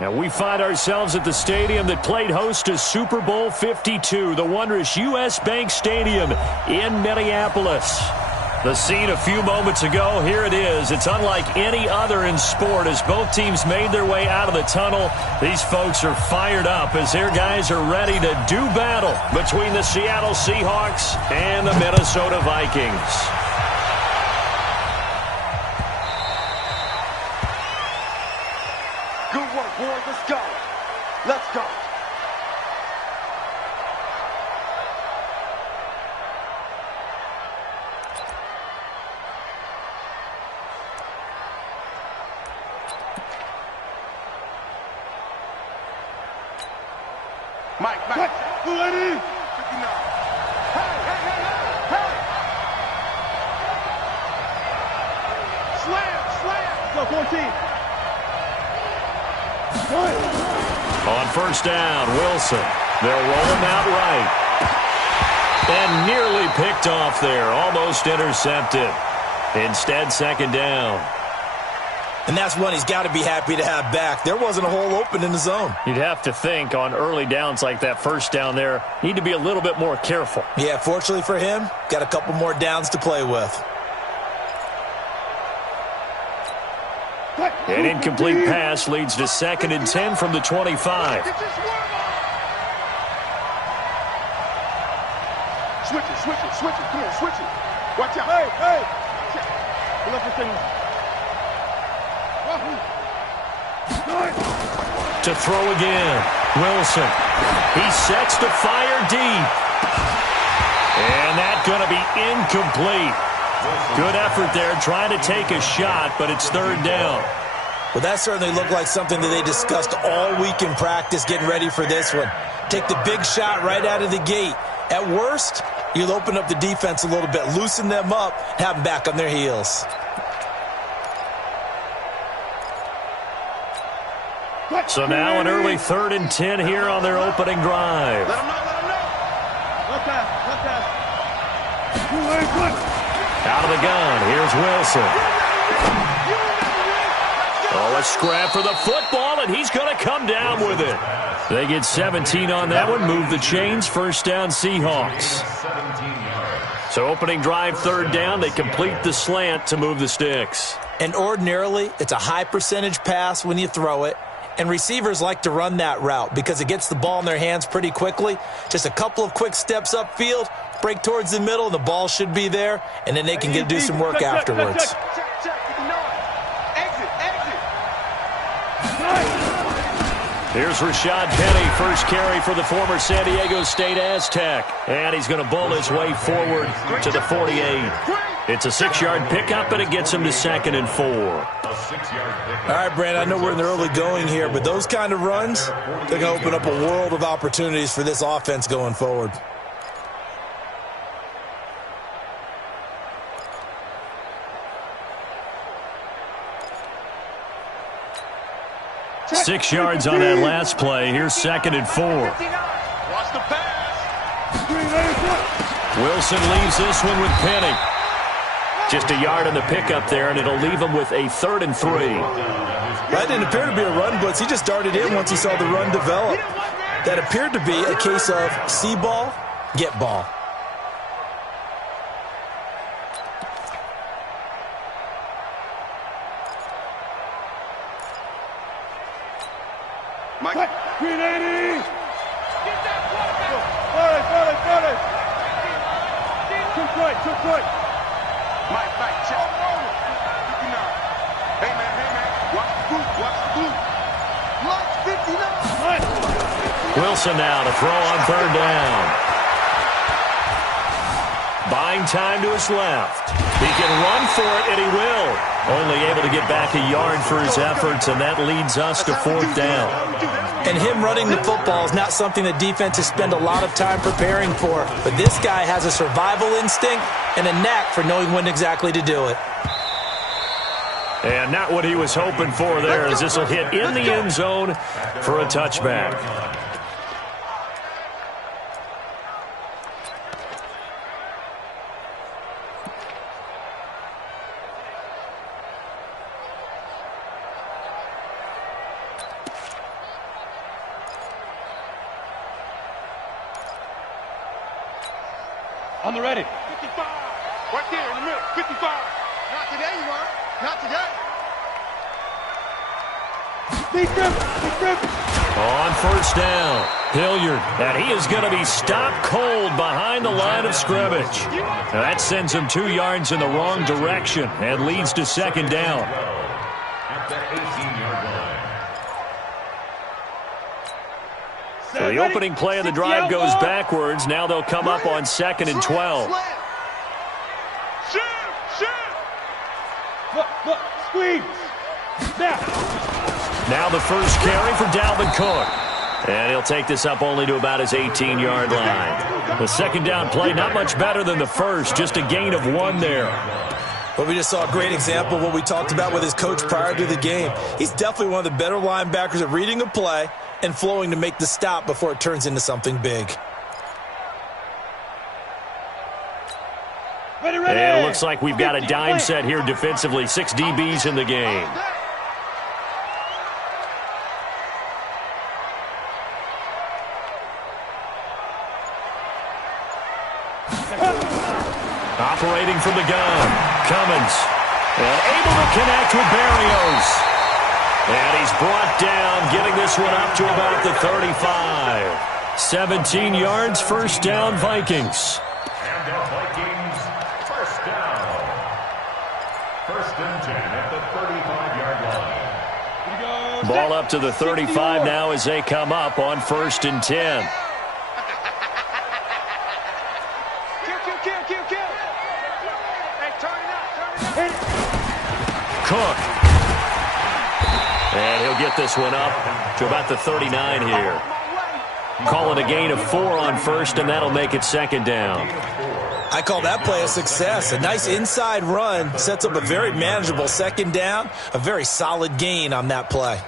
And we find ourselves at the stadium that played host to Super Bowl 52, the wondrous U.S. Bank Stadium in Minneapolis. The scene a few moments ago, here it is. It's unlike any other in sport as both teams made their way out of the tunnel. These folks are fired up as their guys are ready to do battle between the Seattle Seahawks and the Minnesota Vikings. Good work, boys. Let's go. Let's go. Mike. Hey. Slam. Go, 14. On first down, Wilson. They'll roll him out right. And nearly picked off there. Almost intercepted. Instead, second down. And that's one he's got to be happy to have back. There wasn't a hole open in the zone. You'd have to think on early downs like that first down there, need to be a little bit more careful. Yeah, fortunately for him, got a couple more downs to play with. An incomplete pass leads to 2nd and 10 from the 25. Switch it. Come on, switch it. Watch out. Hey. To throw again. Wilson. He sets to fire deep. And that's going to be incomplete. Good effort there trying to take a shot, but it's third down. Well, that certainly looked like something that they discussed all week in practice getting ready for this one. Take the big shot right out of the gate. At worst, you'll open up the defense a little bit, loosen them up, have them back on their heels. So now an early 3rd and 10 here on their opening drive. Let them know. One pass. Out of the gun, here's Wilson. Oh, a scrap for the football, and he's going to come down with it. They get 17 on that one, move the chains, first down Seahawks. So opening drive, third down, they complete the slant to move the sticks. And ordinarily, it's a high percentage pass when you throw it. And receivers like to run that route because it gets the ball in their hands pretty quickly. Just a couple of quick steps upfield, break towards the middle, and the ball should be there, and then they can do some work afterwards. Here's Rashad Penny, first carry for the former San Diego State Aztec. And he's going to bowl his way forward to the 48. It's a 6-yard pickup, and it gets him to 2nd and 4. All right, Brand, I know we're in the early going here, but those kind of runs, they're going to open up a world of opportunities for this offense going forward. Six yards on that last play. Here's 2nd and 4. Watch the pass. Wilson leaves this one with Penny. Just a yard on the pickup there, and it'll leave him with a 3rd and 3. That didn't appear to be a run blitz. He just darted in once he saw the run develop. That appeared to be a case of see ball, get ball. Mike. Green 80. Get that quarterback. Got it. Too quick. Mike, check. 59. Hey, man. Watch the boot. Watch 59. Wilson now to throw on third down. Buying time to his left. He can run for it, and he will. Only able to get back a yard for his efforts, and that leads us to 4th down. And him running the football is not something that defenses spend a lot of time preparing for. But this guy has a survival instinct and a knack for knowing when exactly to do it. And not what he was hoping for there, as this will hit in the end zone for a touchback. On the ready. 55. Right there in the middle. 55. Not today, you are. Not today. On first down, Hilliard, and he is going to be stopped cold behind the line of scrimmage. Now that sends him 2 yards in the wrong direction and leads to second down. At the 18-yard line. So the opening play of the drive goes backwards. Now they'll come up on 2nd and 12. Shoot! Look, squeeze. Now the first carry for Dalvin Cook. And he'll take this up only to about his 18-yard line. The second down play, not much better than the first, just a gain of 1 there. Well, we just saw a great example of what we talked about with his coach prior to the game. He's definitely one of the better linebackers at reading a play and flowing to make the stop before it turns into something big. Ready. And it looks like we've got a dime set here defensively. 6 DBs in the game. Operating from the gun, Cummins. And able to connect with Berrios. And he's brought down, getting this one up to about the 35. 17 yards, first down, Vikings. And the Vikings, first down. 1st and 10 at the 35-yard line. Ball up to the 35 now as they come up on 1st and 10. Cook. And he'll get this one up to about the 39 here. Call it a gain of 4 on 1st, and that'll make it 2nd down. I call that play a success. A nice inside run sets up a very manageable 2nd down. A very solid gain on that play.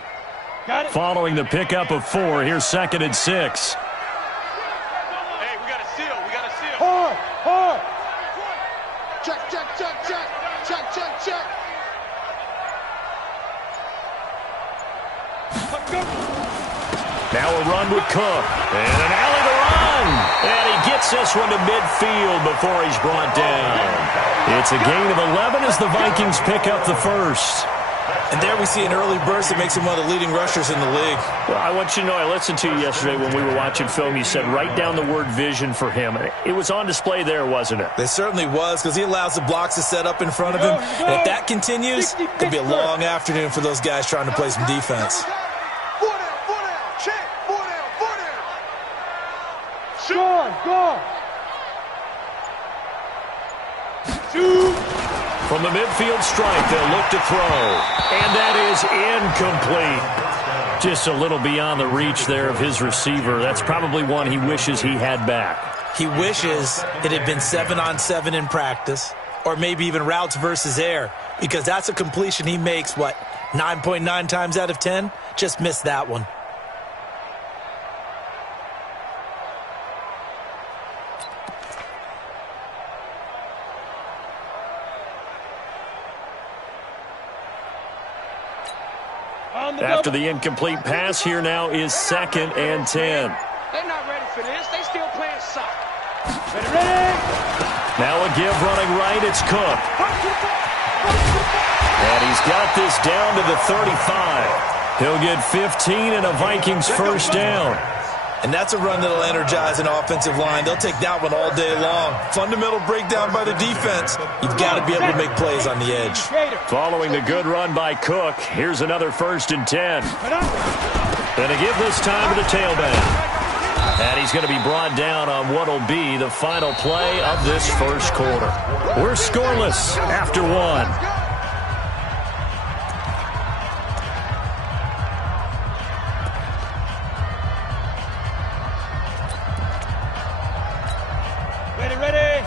Following the pickup of 4, here's 2nd and 6. Hey, we got a seal. Hard. Check. Now a run with Cook. And an alley to run. And he gets this one to midfield before he's brought down. It's a gain of 11 as the Vikings pick up the first. And there we see an early burst that makes him one of the leading rushers in the league. Well, I want you to know, I listened to you yesterday when we were watching film. You said write down the word vision for him. It was on display there, wasn't it? It certainly was, because he allows the blocks to set up in front of him. And if that continues, it'll be a long afternoon for those guys trying to play some defense. Go. Shoot. From the midfield strike, they'll look to throw. And that is incomplete. Just a little beyond the reach there of his receiver. That's probably one he wishes he had back. He wishes it had been 7-on-7 in practice, or maybe even routes versus air, because that's a completion he makes, 9.9 times out of 10? Just missed that one. After the incomplete pass, here now is 2nd and 10. They're not ready for this. They still playing soccer. Ready. Now a give running right, it's Cook. And he's got this down to the 35. He'll get 15 and a Vikings first down. And that's a run that'll energize an offensive line. They'll take that one all day long. Fundamental breakdown by the defense. You've got to be able to make plays on the edge. Following the good run by Cook, here's another 1st and 10. And a give this time to the tailback. And he's going to be brought down on what will be the final play of this first quarter. We're scoreless after 1. Ready.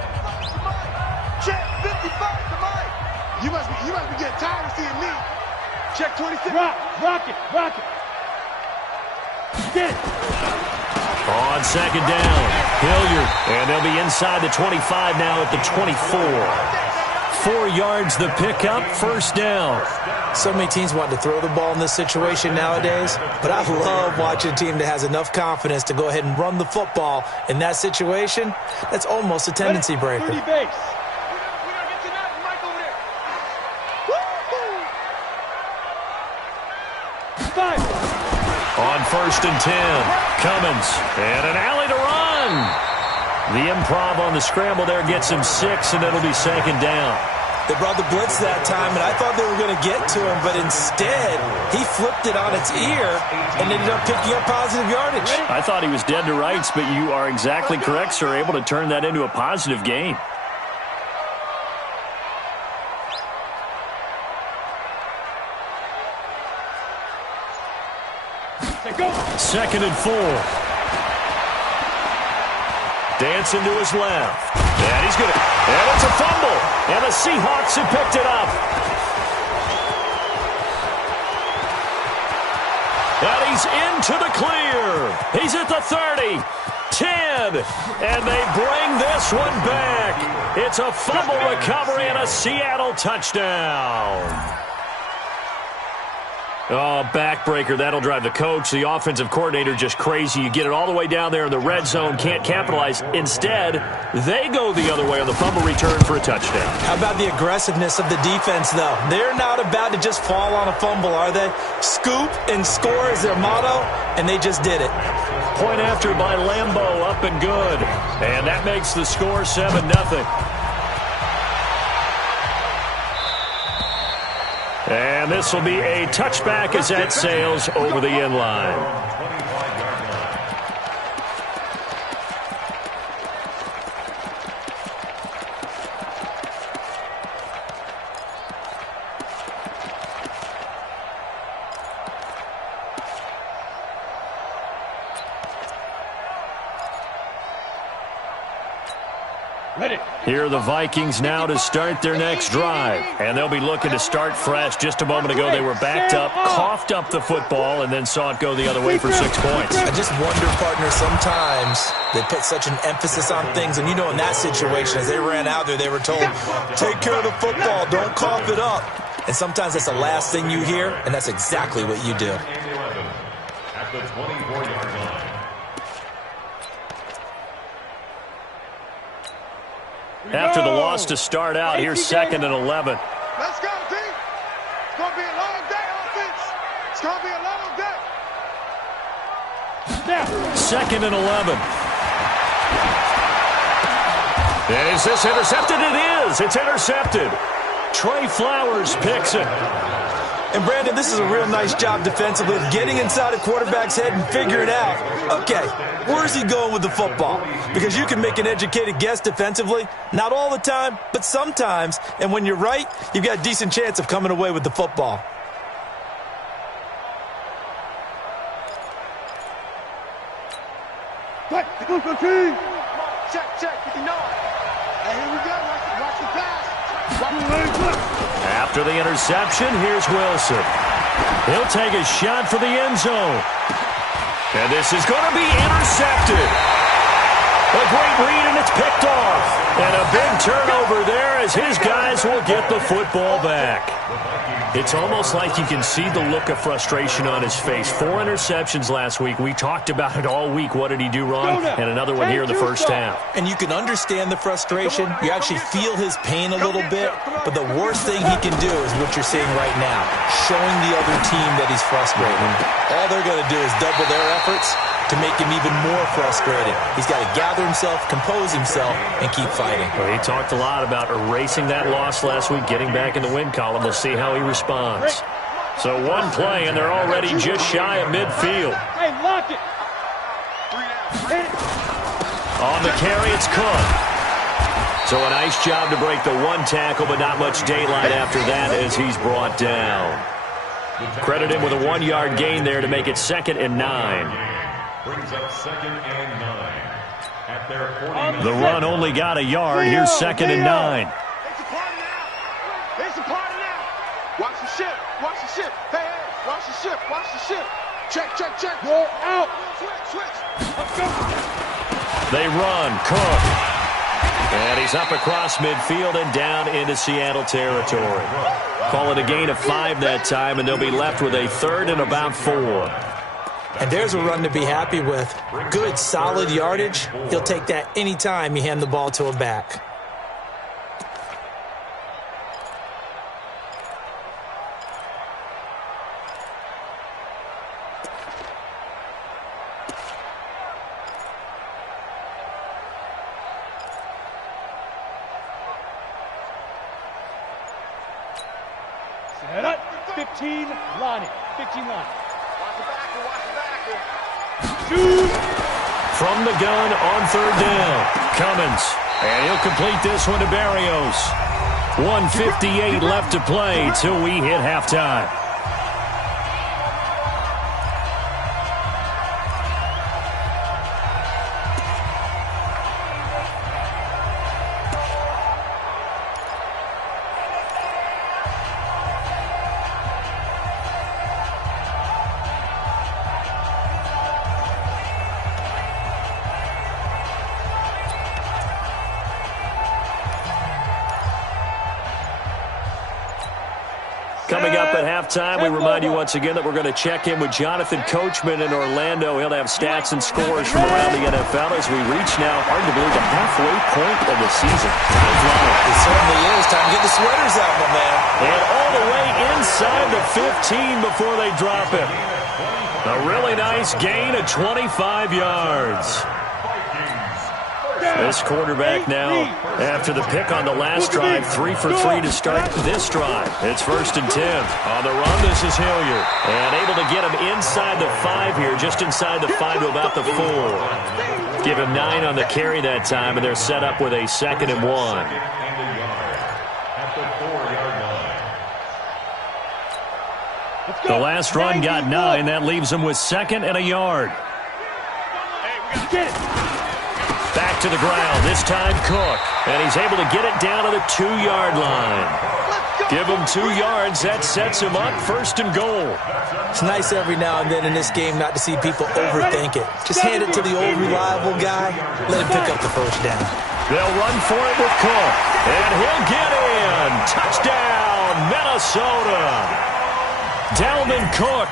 Check 55 to Mike. You must be getting tired of seeing me. Check 26. Rock it. Get it. On 2nd down, Hilliard. And they'll be inside the 25 now at the 24. 4 yards the pickup, first down. So many teams want to throw the ball in this situation nowadays, but I love watching a team that has enough confidence to go ahead and run the football. In that situation, that's almost a tendency breaker. 30 base. On 1st and 10, Cummins, and an alley to run. The improv on the scramble there gets him 6, and it'll be 2nd down. They brought the blitz that time, and I thought they were going to get to him, but instead, he flipped it on its ear and ended up picking up positive yardage. I thought he was dead to rights, but you are exactly correct, sir, able to turn that into a positive gain. Second and 4. Dancing to his left. And he's going to... And it's a fumble. And the Seahawks have picked it up. And he's into the clear. He's at the 30. 10. And they bring this one back. It's a fumble recovery and a Seattle touchdown. Oh, backbreaker. That'll drive the coach, the offensive coordinator, just crazy. You get it all the way down there in the red zone, can't capitalize. Instead, they go the other way on the fumble return for a touchdown. How about the aggressiveness of the defense, though? They're not about to just fall on a fumble, are they? Scoop and score is their motto, and they just did it. Point after by Lambeau, up and good. And that makes the score 7-0. And this will be a touchback as that sails over the end line. Here are the Vikings now to start their next drive. And they'll be looking to start fresh. Just a moment ago, they were backed up, coughed up the football, and then saw it go the other way for 6 points. I just wonder, partner, sometimes they put such an emphasis on things. And, you know, in that situation, as they ran out there, they were told, take care of the football, don't cough it up. And sometimes that's the last thing you hear, and that's exactly what you do. At the 24-yard line. After the loss to start out, here's 2nd and 11. Let's go, team. It's going to be a long day, offense. It's going to be a long day. 2nd and 11. And is this intercepted? It is. It's intercepted. Trey Flowers picks it. And, Brandon, this is a real nice job defensively of getting inside a quarterback's head and figuring out, okay, where's he going with the football? Because you can make an educated guess defensively, not all the time, but sometimes. And when you're right, you've got a decent chance of coming away with the football. Check, 59. And here we go. Watch the pass. After the interception, here's Wilson. He'll take a shot for the end zone. And this is going to be intercepted. A great read, and it's picked off. And a big turnover there as his guys will get the football back. It's almost like you can see the look of frustration on his face. 4 interceptions last week. We talked about it all week. What did he do wrong? And another one here in the first half. And you can understand the frustration. You actually feel his pain a little bit. But the worst thing he can do is what you're seeing right now, showing the other team that he's frustrated. All they're going to do is double their efforts to make him even more frustrated. He's got to gather himself, compose himself, and keep fighting. Well, he talked a lot about erasing that loss last week, getting back in the win column. We'll see how he responds. So one play, and they're already just shy of midfield. Hey, lock it. On the carry, it's Cook. So a nice job to break the one tackle, but not much daylight after that as he's brought down. Credit him with a 1-yard gain there to make it 2nd and 9. Brings up 2nd and 9. At their 49. The run only got a yard. Here's 2nd and 9. It's a party now. It's a party now. Watch the ship. Watch the ship. Hey, watch the ship. Watch the ship. Check. Go out. Switch. Let's go. They run. Cook. And he's up across midfield and down into Seattle territory. Call it a gain of 5 that time, and they'll be left with a third and about 4. And there's a run to be happy with. Good, solid yardage. He'll take that anytime you hand the ball to a back. Set up. 15 line. 15 line. Shoot. From the gun on third down, Cummins. And he'll complete this one to Barrios. 1:58 left to play till we hit halftime. Coming up at halftime, we remind you once again that we're going to check in with Jonathan Coachman in Orlando. He'll have stats and scores from around the NFL as we reach now, hard to believe, the halfway point of the season. Time flying. It certainly is. Time to get the sweaters out, my man. And all the way inside the 15 before they drop it. A really nice gain of 25 yards. This quarterback now, after the pick on the last drive, 3 for 3 to start this drive. It's 1st and 10. On the run, this is Hilliard. And able to get him inside the 5 here, just inside the 5 to about the 4. Give him 9 on the carry that time, and they're set up with a 2nd and 1. The last run got 9. That leaves him with 2nd and a yard. Get it. Back to the ground, this time Cook. And he's able to get it down to the 2-yard line. Give him 2 yards, that sets him up 1st and goal. It's nice every now and then in this game not to see people overthink it. Just hand it to the old reliable guy, let him pick up the 1st down. They'll run for it with Cook. And he'll get in. Touchdown, Minnesota. Dalvin Cook,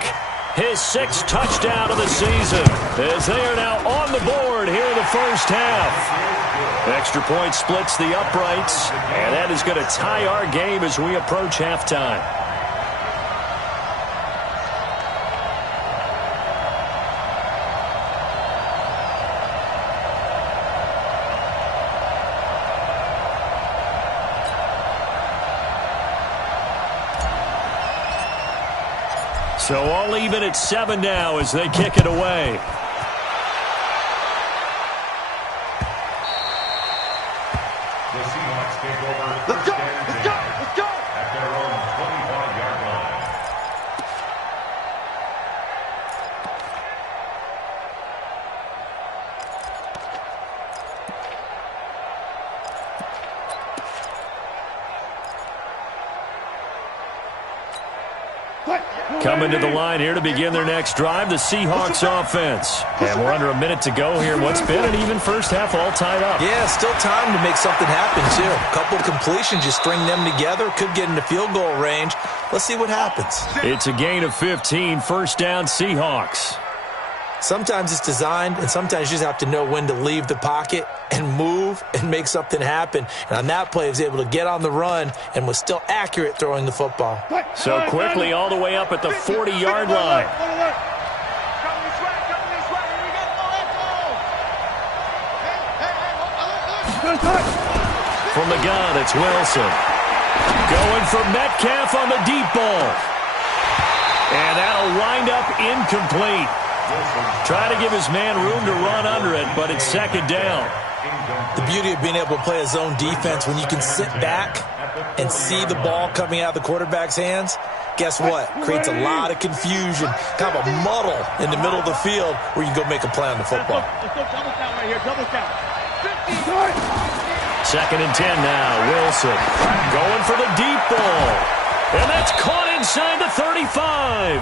his 6th touchdown of the season, as they are now on the board here in the first half. Extra point splits the uprights, and that is going to tie our game as we approach halftime. So all even at 7 now as they kick it away. The Seahawks take over. Let's go, let's go, let's go. At their own 25-yard line. Coming to the line here to begin their next drive, the Seahawks offense. And we're under a minute to go here. What's been an even first half, all tied up. Yeah, still time to make something happen, too. A couple completions, you string them together, could get into field goal range. Let's see what happens. It's a gain of 15, 1st down Seahawks. Sometimes it's designed, and sometimes you just have to know when to leave the pocket and move and make something happen. And on that play, he was able to get on the run and was still accurate throwing the football. So quickly all the way up at the 40-yard line. From the gun, it's Wilson. Going for Metcalf on the deep ball. And that'll wind up incomplete. Try to give his man room to run under it, but it's 2nd down. The beauty of being able to play a zone defense when you can sit back and see the ball coming out of the quarterback's hands, guess what? Creates a lot of confusion, kind of a muddle in the middle of the field where you can go make a play on the football. Let's go double count right here, double count. 2nd and 10 now, Wilson. Going for the deep ball. And that's caught inside the 35.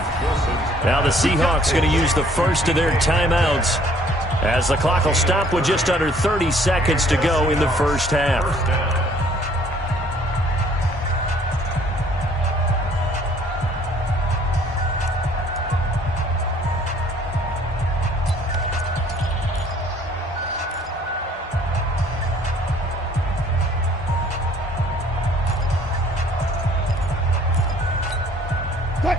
Now the Seahawks going to use the first of their timeouts as the clock will stop with just under 30 seconds to go in the first half.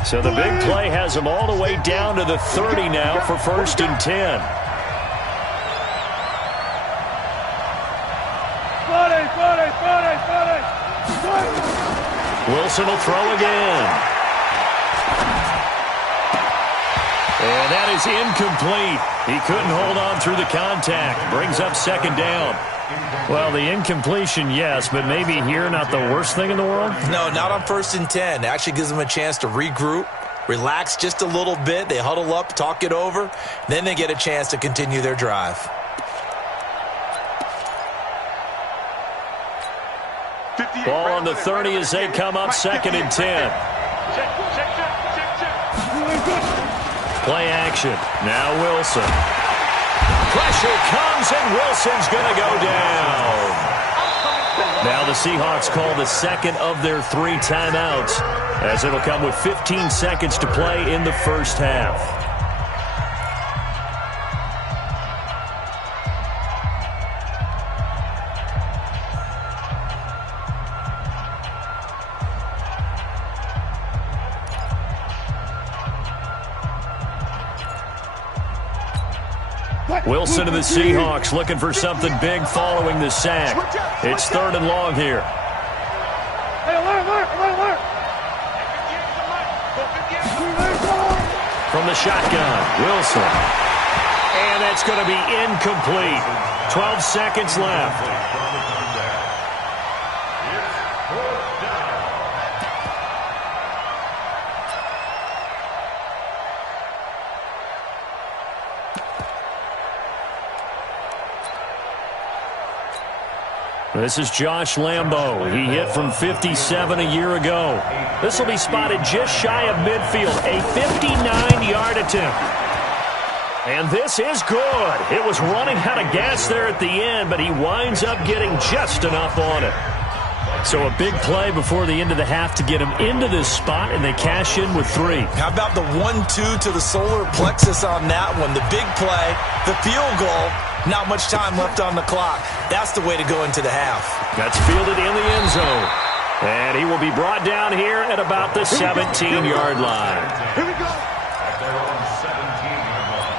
So the big play has them all the way down to the 30 now for 1st and 10. Wilson will throw again. And that is incomplete. He couldn't hold on through the contact. Brings up 2nd down. Well, the incompletion, yes, but maybe here not the worst thing in the world? No, not on 1st and 10. It actually gives them a chance to regroup, relax just a little bit. They huddle up, talk it over. Then they get a chance to continue their drive. Ball on the 30 as they come up 2nd and 10. Play action. Now Wilson. Pressure comes, and Wilson's going to go down. Now the Seahawks call the 2nd of their 3 timeouts, as it'll come with 15 seconds to play in the first half. Wilson and the Seahawks looking for something big following the sack. It's 3rd and long here. From the shotgun, Wilson. And that's going to be incomplete. 12 seconds left. This is Josh Lambo. He hit from 57 a year ago. This will be spotted just shy of midfield. A 59-yard attempt. And this is good. It was running out of gas there at the end, but he winds up getting just enough on it. So a big play before the end of the half to get him into this spot, and they cash in with 3. How about the 1-2 to the solar plexus on that one? The big play, the field goal, not much time left on the clock. That's the way to go into the half. That's fielded in the end zone. And he will be brought down here at about the 17-yard line. Here we go. At their own 17-yard line.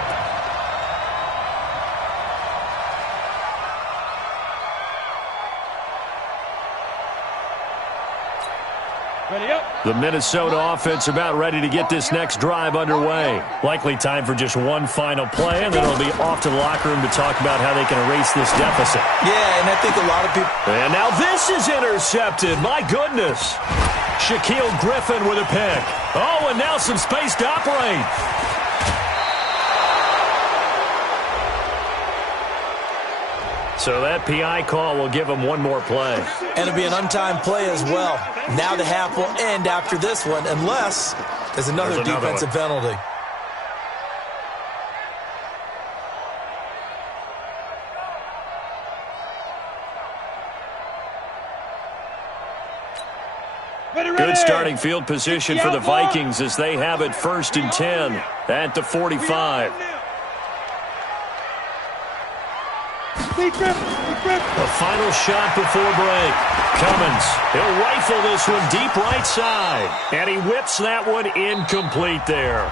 The Minnesota offense about ready to get this next drive underway. Likely time for just one final play, and then it'll be off to the locker room to talk about how they can erase this deficit. Yeah, and I think a lot of people... And now this is intercepted. My goodness. Shaquille Griffin with a pick. Oh, and now some space to operate. So that PI call will give him one more play. And it'll be an untimed play as well. Now the half will end after this one, unless there's another defensive penalty. Good starting field position for the Vikings as they have it 1st and 10 at the 45. The final shot before break. Cummins, he'll rifle this one deep right side. And he whips that one incomplete there.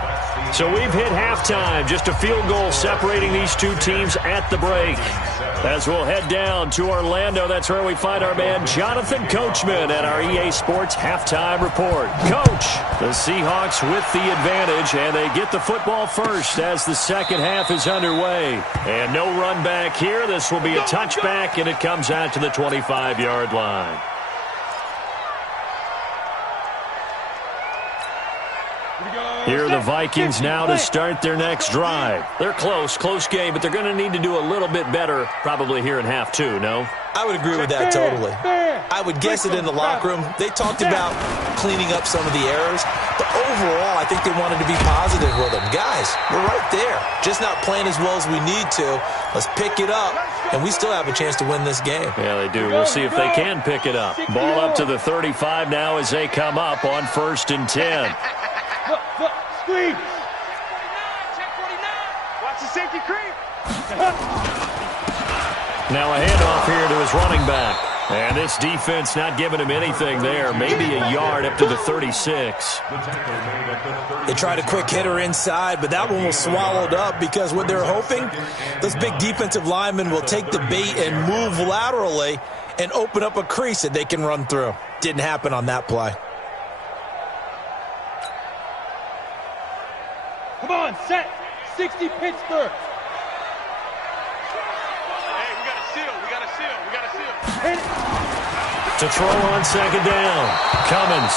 So we've hit halftime. Just a field goal separating these two teams at the break. As we'll head down to Orlando, that's where we find our man Jonathan Coachman at our EA Sports Halftime Report. Coach, the Seahawks with the advantage, and they get the football first as the second half is underway. And no run back here. This will be a touchback, and it comes out to the 25-yard line. Here are the Vikings now to start their next drive. They're close game, but they're going to need to do a little bit better probably here in half two, no? I would agree with that totally. I would guess it in the locker room. They talked about cleaning up some of the errors, but overall, I think they wanted to be positive with them. Guys, we're right there. Just not playing as well as we need to. Let's pick it up, and we still have a chance to win this game. Yeah, they do. We'll see if they can pick it up. Ball up to the 35 now as they come up on 1st and 10. Screen. Check 49. Watch the safety creep. Now a handoff here to his running back. And this defense not giving him anything there. Maybe a yard up to the 36. They tried a quick hitter inside, but that one was swallowed up because what they're hoping, those big defensive linemen will take the bait and move laterally and open up a crease that they can run through. Didn't happen on that play. Come on, set. 60 Pittsburgh. Hey, we got to seal. We got to seal. We got to seal. To throw on 2nd down. Cummins.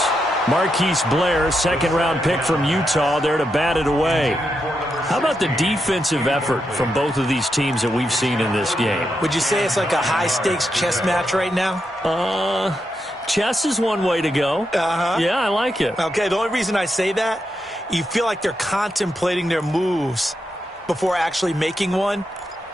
Marquise Blair, 2nd-round pick from Utah, there to bat it away. How about the defensive effort from both of these teams that we've seen in this game? Would you say it's like a high-stakes chess match right now? Chess is one way to go. Yeah, I like it. Okay, the only reason I say that, you feel like they're contemplating their moves before actually making one,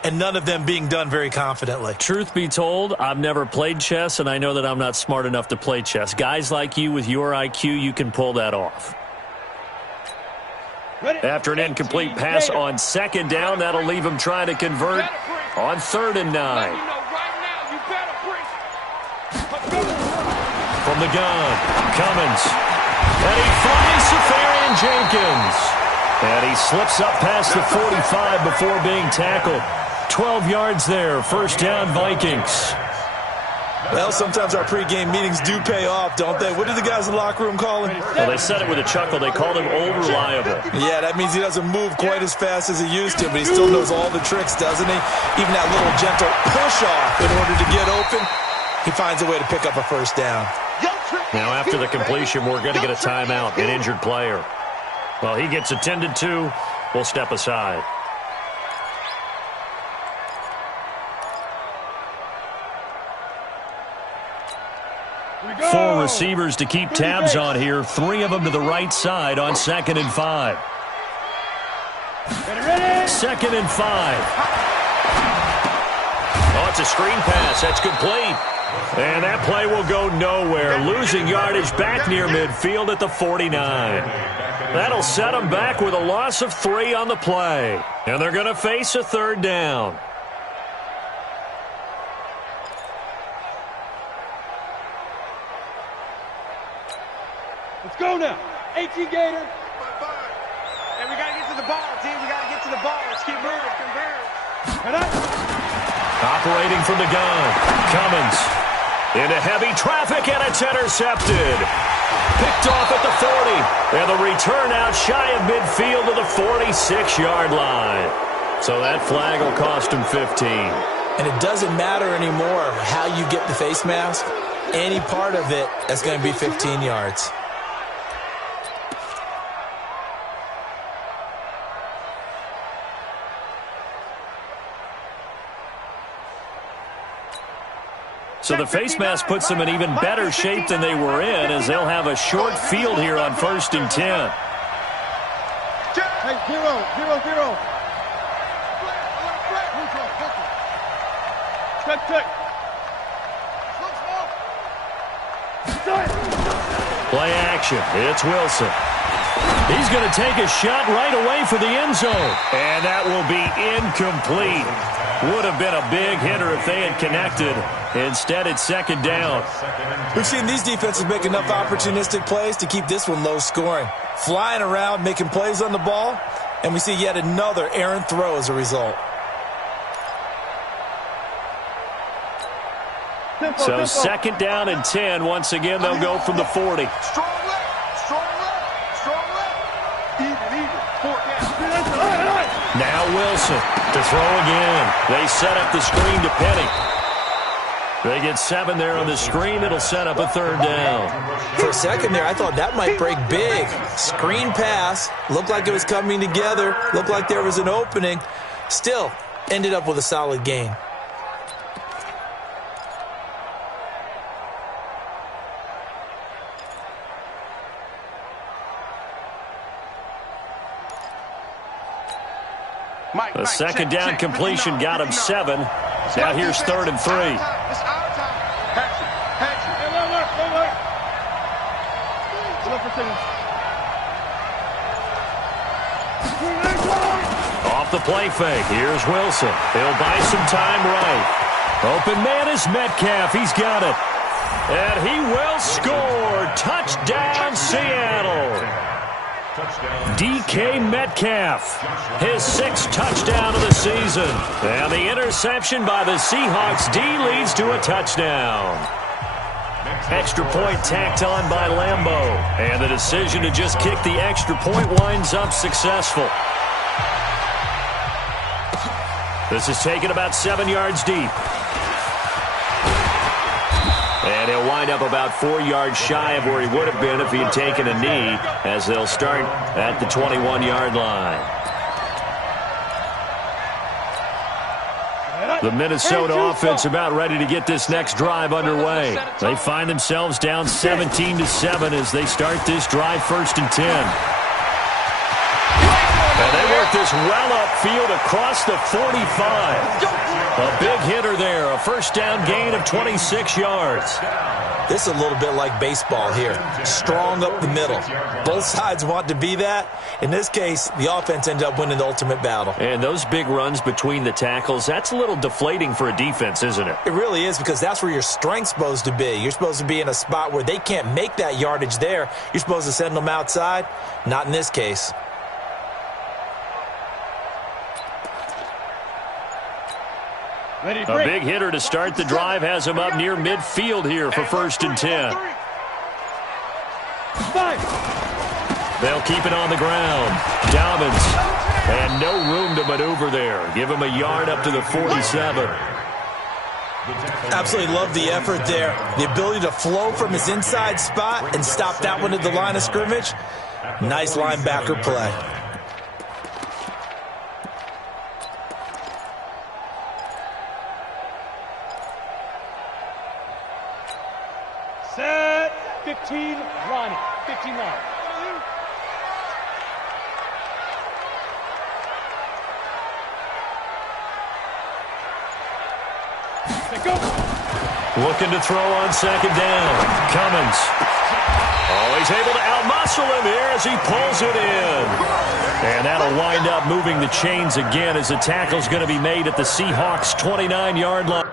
and none of them being done very confidently. Truth be told, I've never played chess, and I know that I'm not smart enough to play chess. Guys like you with your IQ, you can pull that off. After an incomplete pass on 2nd down, that'll leave him trying to convert on 3rd and 9. From the gun, Cummins. And he finds Safarian Jenkins. And he slips up past the 45 before being tackled. 12 yards there. 1st down, Vikings. Well, sometimes our pregame meetings do pay off, don't they? What did the guys in the locker room call him? Well, they said it with a chuckle. They called him old reliable. Yeah, that means he doesn't move quite as fast as he used to, but he still knows all the tricks, doesn't he? Even that little gentle push-off in order to get open, he finds a way to pick up a 1st down. Now, after the completion, we're going to get a timeout, an injured player. Well, he gets attended to. We'll step aside. Four receivers to keep tabs on here. 3 of them to the right side on 2nd and 5. 2nd and 5. Oh, it's a screen pass. That's complete. And that play will go nowhere. Losing yardage back near midfield at the 49. That'll set them back with a loss of 3 on the play. And they're going to face a 3rd down. Let's go now. 18 Gator. And we got to get to the ball, team. We got to get to the ball. Let's keep moving. Operating from the gun. Cummins. Into heavy traffic, and it's intercepted. Picked off at the 40. And the return out shy of midfield to the 46-yard line. So that flag will cost him 15. And it doesn't matter anymore how you get the face mask. Any part of it is going to be 15 yards. So the face mask puts them in even better shape than they were in, as they'll have a short field here on 1st and 10. Hey, 0-0-0. Check. Play action. It's Wilson. He's going to take a shot right away for the end zone. And that will be incomplete. Would have been a big hitter if they had connected. Instead, it's 2nd down. We've seen these defenses make enough opportunistic plays to keep this one low scoring. Flying around, making plays on the ball, and we see yet another errant throw as a result. So 2nd down and 10. Once again, they'll go from the 40. Strong left. Even. 4th down. Now Wilson to throw again. They set up the screen to Penny. They get 7 there on the screen. It'll set up a 3rd down. For a second there, I thought that might break big. Screen pass. Looked like it was coming together. Looked like there was an opening. Still, ended up with a solid gain. The second down completion got him 7. Now here's 3rd and 3. It's our time. Hey, look. Look for things. Off the play fake. Here's Wilson. He'll buy some time right. Open man is Metcalf. He's got it. And he will score. Touchdown, Seattle. DK Metcalf, his 6th touchdown of the season. And the interception by the Seahawks D leads to a touchdown. Extra point tacked on by Lambeau. And the decision to just kick the extra point winds up successful. This is taken about 7 yards deep. And he'll wind up about 4 yards shy of where he would have been if he had taken a knee, as they'll start at the 21-yard line. The Minnesota offense about ready to get this next drive underway. They find themselves down 17-7 as they start this drive 1st and 10. And they work this well upfield across the 45. A big hitter there, a 1st down gain of 26 yards. This is a little bit like baseball here. Strong up the middle. Both sides want to be that. In this case, the offense ended up winning the ultimate battle. And those big runs between the tackles, that's a little deflating for a defense, isn't it? It really is, because that's where your strength's supposed to be. You're supposed to be in a spot where they can't make that yardage there. You're supposed to send them outside. Not in this case. A big hitter to start the drive has him up near midfield here for 1st and 10. They'll keep it on the ground. Dobbins. And no room to maneuver there. Give him a yard up to the 47. Absolutely love the effort there. The ability to flow from his inside spot and stop that one at the line of scrimmage. Nice linebacker play. Set 15, Ronnie. 15 line. Go. Looking to throw on 2nd down. Cummins. Oh, he's able to outmuscle him here as he pulls it in. And that'll wind up moving the chains again as the tackle's going to be made at the Seahawks' 29-yard line.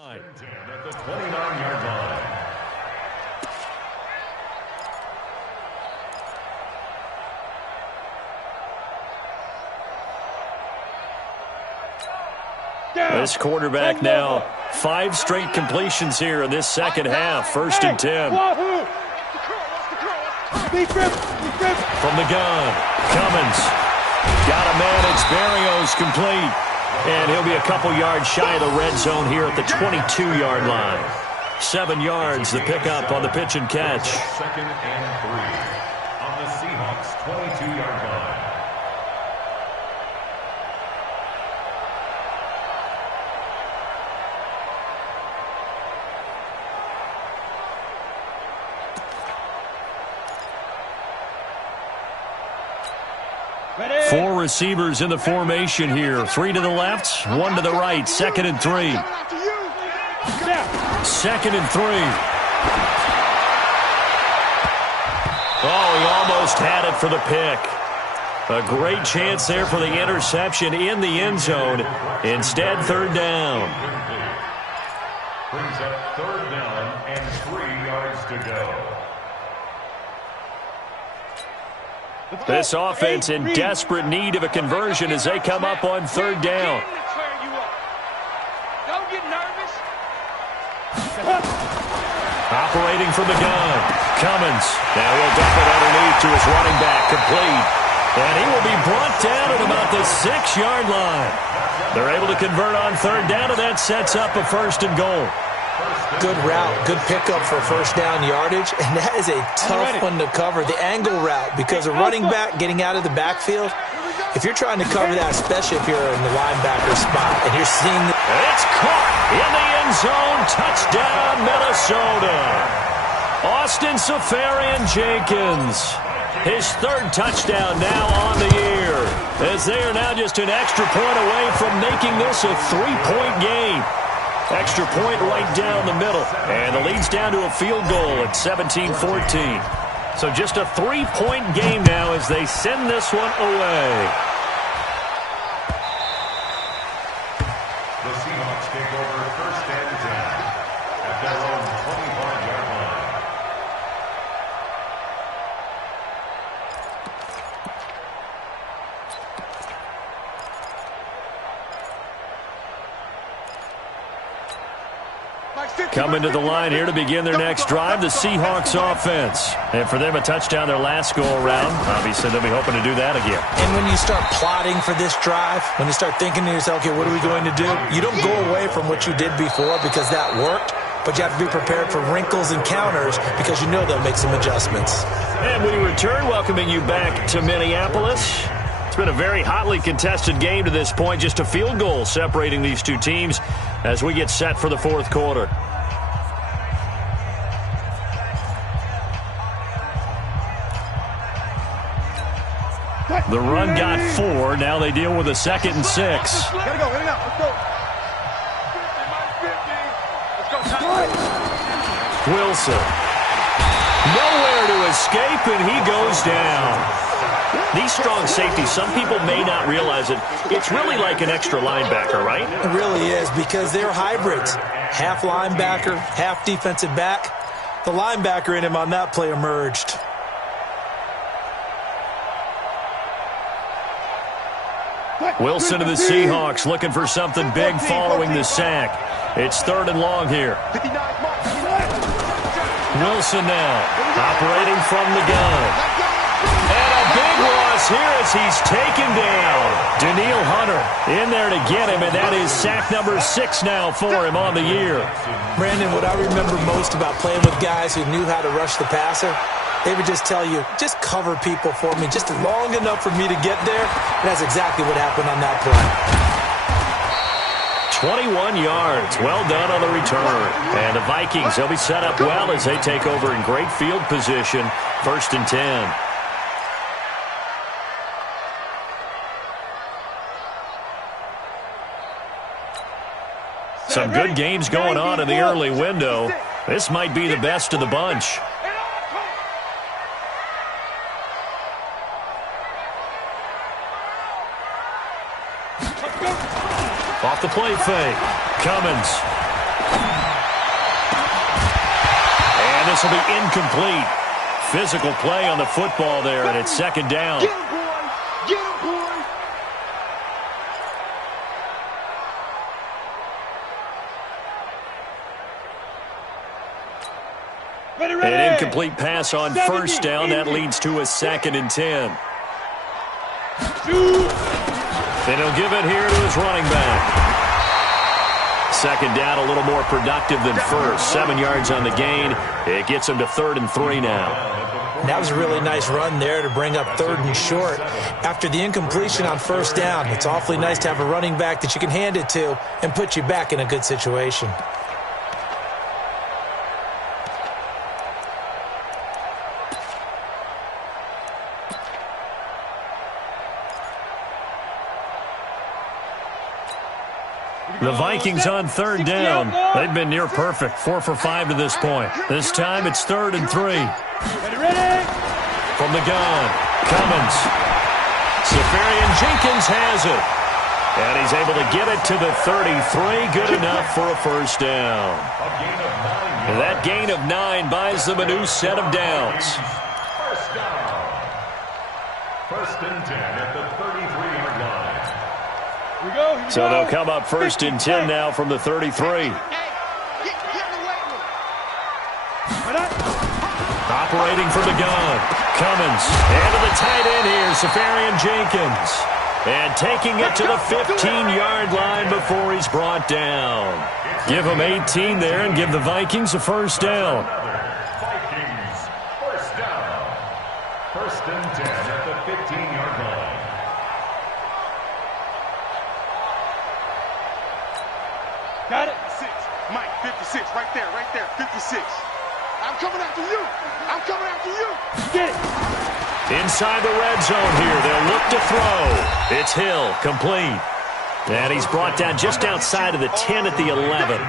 At the 29-yard line. This quarterback now 5 straight completions here in this second half. 1st and 10. From the gun, Cummins. Got to manage. Berrios complete. And he'll be a couple yards shy of the red zone here at the 22-yard line. 7 yards, the pickup on the pitch and catch. 2nd and 3 on the Seahawks' 22-yard line. Four receivers in the formation here. 3 to the left, 1 to the right. 2nd and 3. 2nd and 3. Oh, he almost had it for the pick. A great chance there for the interception in the end zone. Instead, 3rd down. Brings up 3rd down and 3 yards to go. This offense in desperate need of a conversion as they come up on 3rd down. Don't get nervous. Operating from the gun. Cummins. Now he'll dump it underneath to his running back. Complete. And he will be brought down at about the 6-yard line. They're able to convert on 3rd down, and that sets up a 1st and goal. Good route, good pickup for 1st down yardage, and that is a tough one to cover, the angle route, because a running back getting out of the backfield, if you're trying to cover that, especially if you're in the linebacker spot, and you're seeing It's caught in the end zone. Touchdown, Minnesota. Austin Safarian-Jenkins. His 3rd touchdown now on the year, as they are now just an extra point away from making this a 3-point game. Extra point right down the middle, and the lead's down to a field goal at 17-14. So just a 3-point game now as they send this one away. The Seahawks take over 1st and 10 at their own 25-yard line. Coming to the line here to begin their next drive, the Seahawks offense. And for them, a touchdown their last go-around. Obviously, they'll be hoping to do that again. And when you start plotting for this drive, when you start thinking to yourself, okay, what are we going to do? You don't go away from what you did before because that worked, but you have to be prepared for wrinkles and counters because you know they'll make some adjustments. And we return, welcoming you back to Minneapolis. It's been a very hotly contested game to this point, just a field goal separating these two teams as we get set for the 4th quarter. The run got 4. Now they deal with a 2nd and 6. Gotta go, in and out. Let's go. 50, let's go. Wilson. Nowhere to escape, and he goes down. These strong safeties, some people may not realize it. It's really like an extra linebacker, right? It really is because they're hybrids. Half linebacker, half defensive back. The linebacker in him on that play emerged. Wilson of the Seahawks looking for something big following the sack. It's 3rd and long here. Wilson now operating from the gun. And a big loss here as he's taken down. Daniil Hunter in there to get him, and that is sack number 6 now for him on the year. Brandon, what I remember most about playing with guys who knew how to rush the passer, they would just tell you, just cover people for me, just long enough for me to get there. And that's exactly what happened on that play. 21 yards. Well done on the return. And the Vikings, they'll be set up well as they take over in great field position. 1st and 10. Some good games going on in the early window. This might be the best of the bunch. Off the play fake. Cummins. And this will be incomplete. Physical play on the football there, and it's 2nd down. Get him, boy. Get him, boy. An incomplete pass on 1st down. That leads to a 2nd and 10. And he'll give it here to his running back. 2nd down, a little more productive than 1st. 7 yards on the gain. It gets him to 3rd and 3 now. That was a really nice run there to bring up 3rd and short. After the incompletion on 1st down, it's awfully nice to have a running back that you can hand it to and put you back in a good situation. The Vikings on third down. They've been near perfect, 4 for 5 to this point. This time it's 3rd and 3. Ready. From the gun, Cummins. Safarian Jenkins has it. And he's able to get it to the 33. Good enough for a first down. And that gain of 9 buys them a new set of downs. First down. 1st and 10 at the 33-yard line. Here we go. So they'll come up 1st and 10 now from the 33. Operating from the gun, Cummins. And to the tight end here, Safarian Jenkins. And taking it to the 15-yard line before he's brought down. Give him 18 there and give the Vikings a first down. Vikings, first down. 1st and 10 at the 15-yard line. Got it. 6. Mike, 56, right there, 56. I'm coming after you. I'm coming after you. Get it. Inside the red zone here, they'll look to throw. It's Hill, complete. And he's brought down just outside of the 10 at the 11.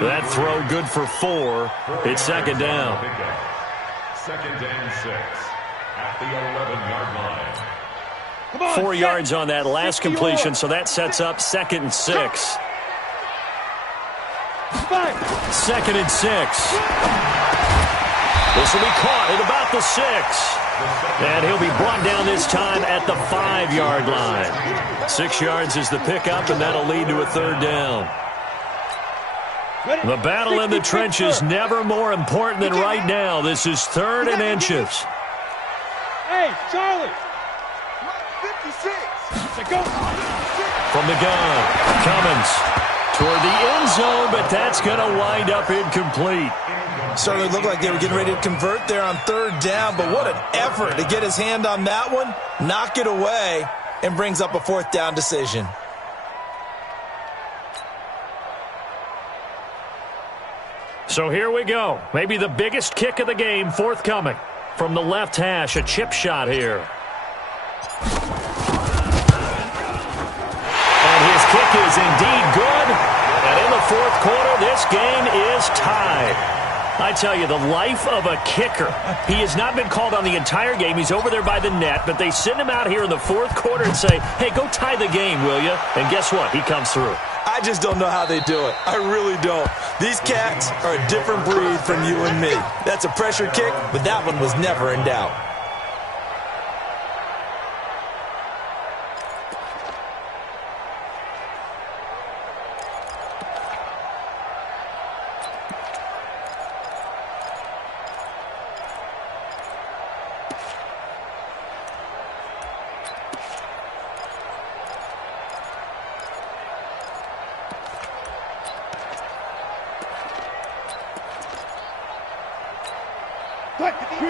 That throw good for 4. It's 2nd down. 2nd and 6 at the 11-yard line. Come on. 4 yards on that last completion, so that sets up 2nd and 6. 2nd and 6. This will be caught at about the 6. And he'll be brought down this time at the 5-yard line. 6 yards is the pickup, and that'll lead to a 3rd down. The battle in the trenches never more important than right now. This is 3rd and inches. Hey, Charlie. 56. Go. From the gun, Cummins toward the end zone, but that's going to wind up incomplete. Certainly looked like they were getting ready to convert there on 3rd down, but what an effort to get his hand on that one, knock it away, and brings up a 4th down decision. So here we go. Maybe the biggest kick of the game forthcoming. From the left hash, a chip shot here. And his kick is indeed good. And in the 4th quarter, this game is tied. I tell you, the life of a kicker. He has not been called on the entire game. He's over there by the net, but they send him out here in the 4th quarter and say, hey, go tie the game, will you? And guess what? He comes through. I just don't know how they do it. I really don't. These cats are a different breed from you and me. That's a pressure kick, but that one was never in doubt.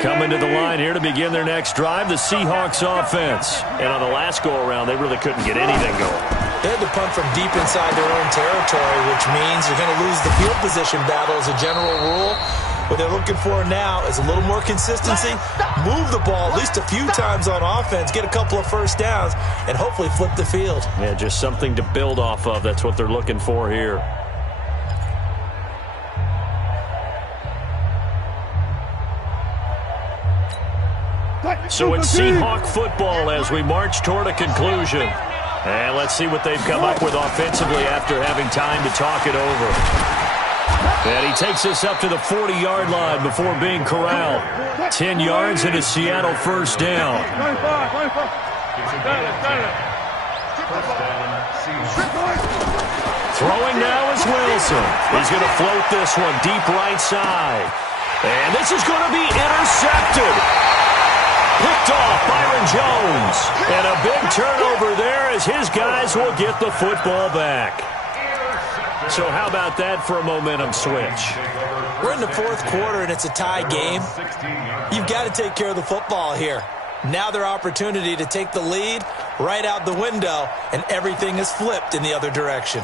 Coming to the line here to begin their next drive, the Seahawks offense. And on the last go-around, they really couldn't get anything going. They had to punt from deep inside their own territory, which means they're going to lose the field position battle as a general rule. What they're looking for now is a little more consistency, move the ball at least a few times on offense, get a couple of first downs, and hopefully flip the field. Yeah, just something to build off of. That's what they're looking for here. So it's Seahawk football as we march toward a conclusion. And let's see what they've come up with offensively after having time to talk it over. And he takes us up to the 40-yard line before being corralled. 10 yards and a Seattle first down. Throwing now is Wilson. He's going to float this one deep right side. And this is going to be intercepted. Picked off Byron Jones. And a big turnover there as his guys will get the football back. So how about that for a momentum switch? We're in the 4th quarter, and it's a tie game. You've got to take care of the football here. Now their opportunity to take the lead right out the window, and everything is flipped in the other direction.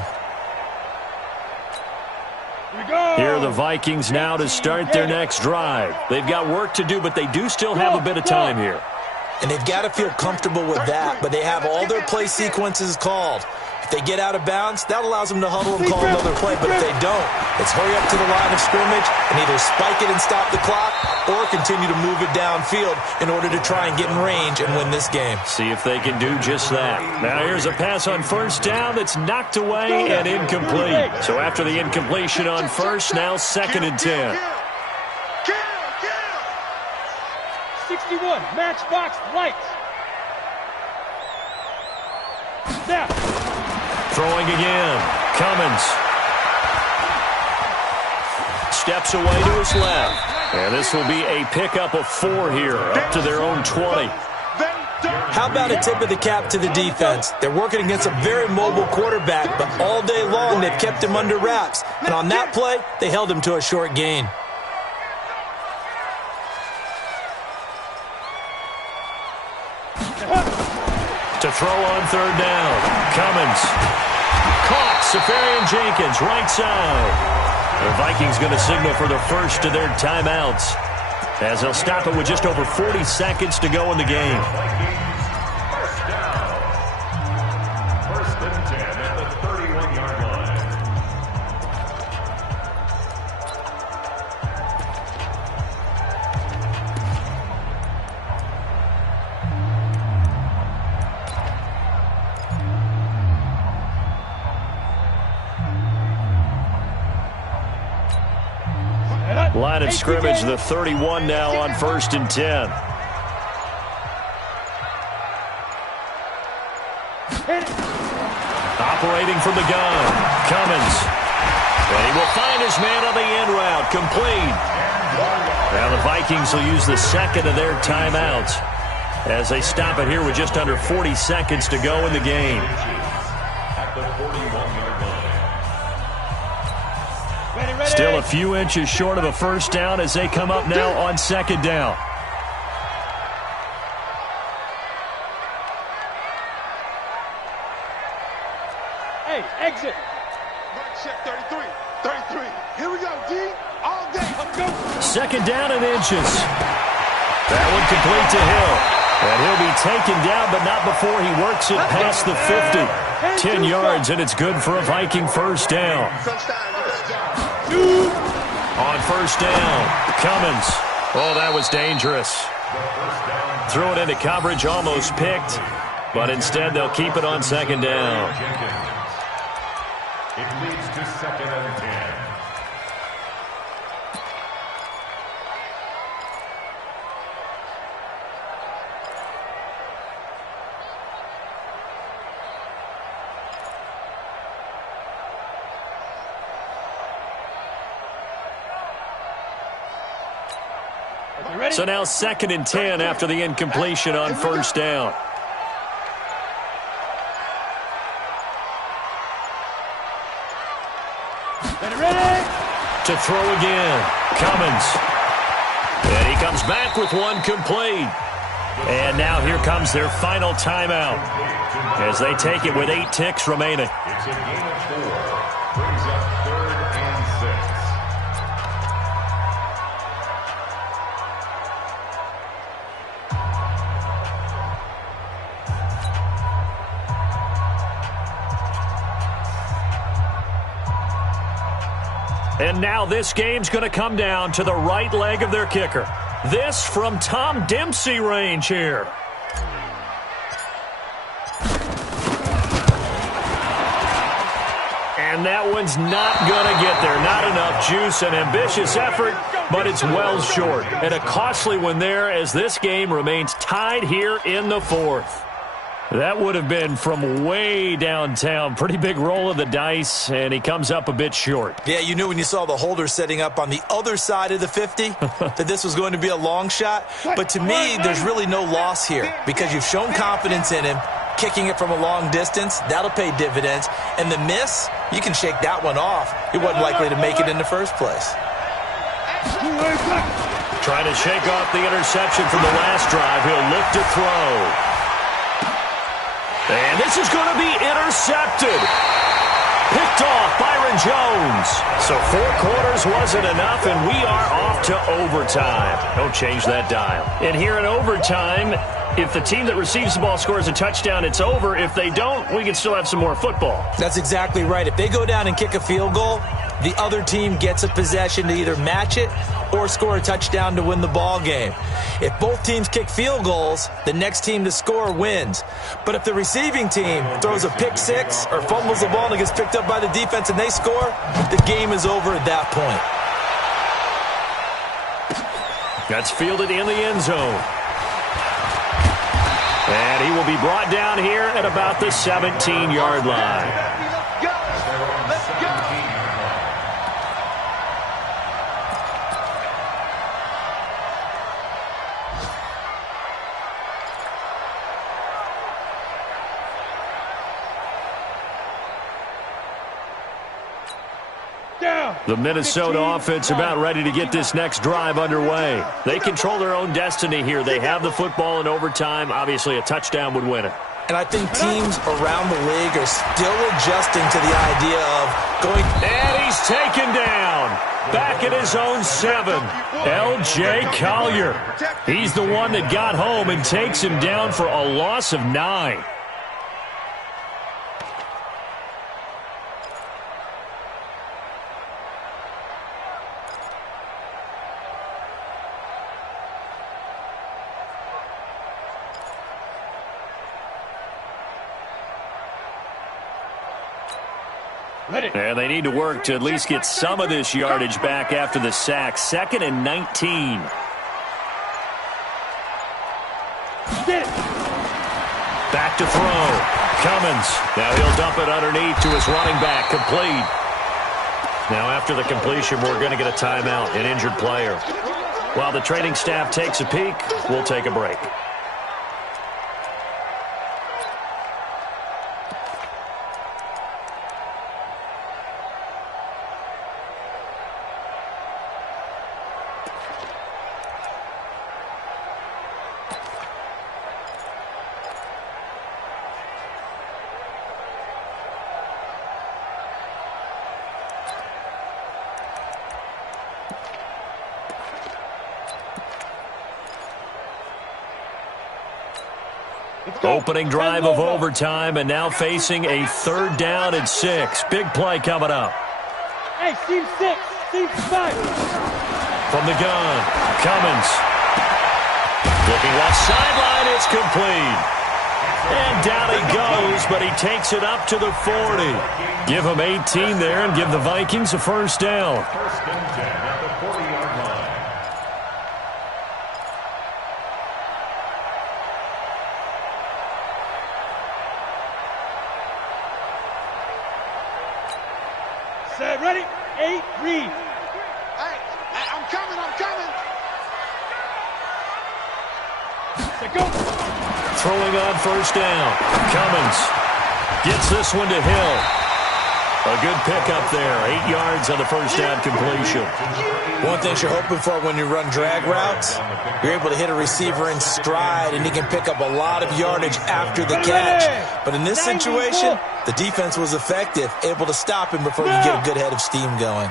Here are the Vikings now to start their next drive. They've got work to do, but they do still have a bit of time here. And they've got to feel comfortable with that, but they have all their play sequences called. If they get out of bounds, that allows them to huddle and call another play. But if they don't, it's hurry up to the line of scrimmage and either spike it and stop the clock or continue to move it downfield in order to try and get in range and win this game. See if they can do just that. Now here's a pass on first down that's knocked away and incomplete. So after the incompletion on first, now 2nd and 10. 61, matchbox lights. Snap. Throwing again. Cummins. Steps away to his left. And this will be a pickup of 4 here, up to their own 20. How about a tip of the cap to the defense? They're working against a very mobile quarterback, but all day long they've kept him under wraps. And on that play, they held him to a short gain. To throw on 3rd down. Cummins. Caught. Safarian-Jenkins, right side. The Vikings going to signal for the first of their timeouts, as they'll stop it with just over 40 seconds to go in the game. First down. 1st and 10 at the 31-yard line. Line of scrimmage, the 31 now on 1st and 10. Operating from the gun, Cummins. And he will find his man on the end route, complete. Now the Vikings will use the 2nd of their timeouts as they stop it here with just under 40 seconds to go in the game. At the 41-yard line. Still a few inches short of a first down as they come up now on 2nd down. Hey, exit. Right check, 33. 33. Here we go, D. All day. Let's go. 2nd down and inches. That one complete to Hill. And he'll be taken down, but not before he works it past the 50. 10 yards, and it's good for a Viking first down. On 1st down, Cummins. Oh, that was dangerous. Threw it into coverage, almost picked, but instead they'll keep it on 2nd down. It leads to 2nd and 10. So now 2nd and 10 after the incompletion on 1st down. To throw again, Cummins. And he comes back with one complete. And now here comes their final timeout as they take it with 8 ticks remaining. It's a game of 4. Brings up 3rd and 6. And now this game's going to come down to the right leg of their kicker. This from Tom Dempsey range here. And that one's not going to get there. Not enough juice. An ambitious effort, but it's well short. And a costly one there as this game remains tied here in the 4th. That would have been from way downtown. Pretty big roll of the dice, and he comes up a bit short. Yeah, you knew when you saw the holder setting up on the other side of the 50 that this was going to be a long shot. But to me, there's really no loss here because you've shown confidence in him. Kicking it from a long distance, that'll pay dividends. And the miss, you can shake that one off. He wasn't likely to make it in the first place. Trying to shake off the interception from the last drive. He'll look to throw. And this is going to be intercepted. Picked off Byron Jones. So 4 quarters wasn't enough, and we are off to overtime. Don't change that dial. And here in overtime, if the team that receives the ball scores a touchdown, it's over. If they don't, we can still have some more football. That's exactly right. If they go down and kick a field goal, the other team gets a possession to either match it or score a touchdown to win the ball game. If both teams kick field goals, the next team to score wins. But if the receiving team throws a pick six or fumbles the ball and it gets picked up by the defense and they score, the game is over at that point. That's fielded in the end zone. And he will be brought down here at about the 17-yard line. Let's go. The Minnesota offense about ready to get this next drive underway. They control their own destiny here. They have the football in overtime. Obviously, a touchdown would win it. And I think teams around the league are still adjusting to the idea of going. And he's taken down. Back at his own 7. L.J. Collier. He's the one that got home and takes him down for a loss of 9. And they need to work to at least get some of this yardage back after the sack. 2nd and 19. Back to throw. Cummins. Now he'll dump it underneath to his running back. Complete. Now after the completion, we're going to get a timeout, an injured player. While the training staff takes a peek, we'll take a break. Opening drive of overtime, and now facing a 3rd down and 6. Big play coming up. Hey, team 6, team 5. From the gun, Cummins. Looking left sideline, it's complete. And down he goes, but he takes it up to the 40. Give him 18 there and give the Vikings a 1st down. 1st and 10 at the 40-yard line. Set, ready? 8, read. Hey, I'm coming. Set, go. Throwing on 1st down. Cummins gets this one to Hill. A good pickup there. 8 yards on the 1st down completion. One thing you're hoping for when you run drag routes, you're able to hit a receiver in stride, and he can pick up a lot of yardage after the catch. But in this situation, the defense was effective, able to stop him before you get a good head of steam going.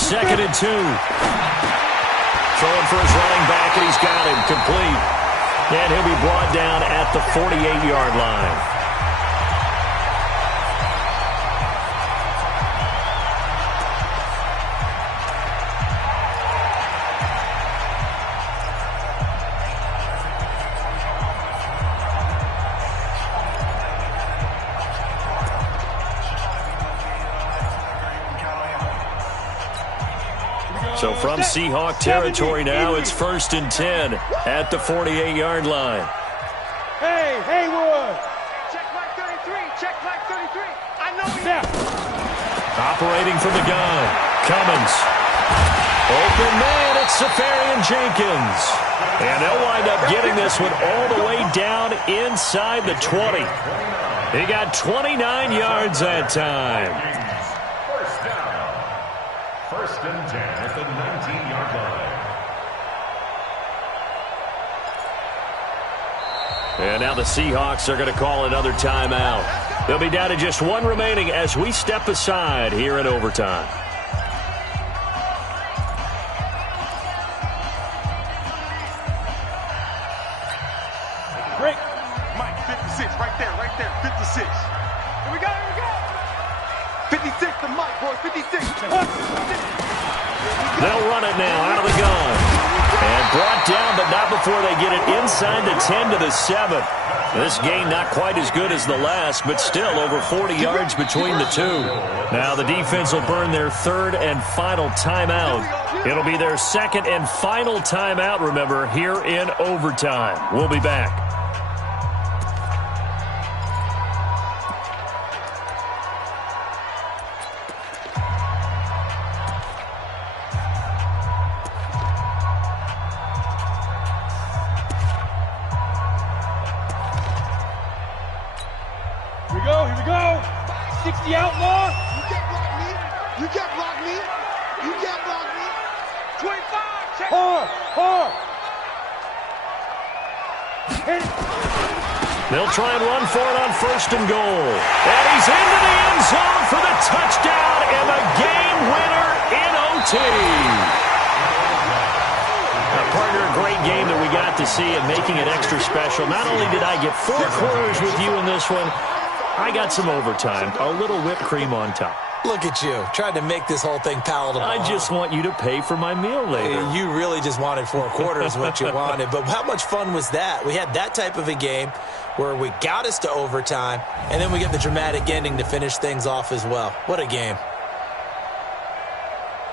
Second and 2. Throwing for his running back, and he's got him complete. And he'll be brought down at the 48-yard line. So from Seahawk territory now, it's 1st and 10 at the 48-yard line. Hey, Haywood. Check flag 33. Check flag 33. I know you. Now. Operating from the gun. Cummins. Open man, it's Safarian Jenkins. And they'll wind up getting this one all the way down inside the 20. He got 29 yards that time. 1st and 10 at the 19-yard line. And now the Seahawks are going to call another timeout. They'll be down to just one remaining as we step aside here in overtime. Break. Mike, 56, right there, 56. Here we go. 56 to Mike, boys, 56. They'll run it now out of the gun. And brought down, but not before they get it inside the 10 to the 7. This gain not quite as good as the last, but still over 40 yards between the two. Now the defense will burn their third and final timeout. It'll be their second and final timeout, remember, here in overtime. We'll be back. Here we go. 60 outlaw. You can't block me. 25. Check. Hard. They'll try and run for it on first and goal. And he's into the end zone for the touchdown and the game winner in OT. Partner, a great game that we got to see and making it extra special. Not only did I get 4 quarters with you in this one, I got some overtime, a little whipped cream on top. Look at you, trying to make this whole thing palatable. I just want you to pay for my meal later. You really just wanted 4 quarters what you wanted. But how much fun was that? We had that type of a game where we got us to overtime, and then we get the dramatic ending to finish things off as well. What a game.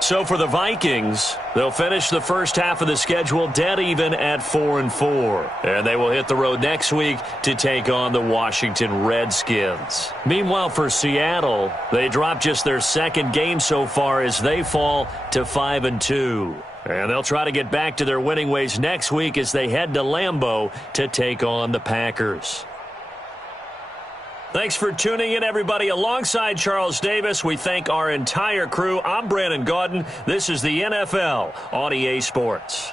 So for the Vikings, they'll finish the first half of the schedule dead even at 4-4. And they will hit the road next week to take on the Washington Redskins. Meanwhile, for Seattle, they dropped just their second game so far as they fall to 5-2. And they'll try to get back to their winning ways next week as they head to Lambeau to take on the Packers. Thanks for tuning in, everybody. Alongside Charles Davis, we thank our entire crew. I'm Brandon Gaudin. This is the NFL on EA Sports.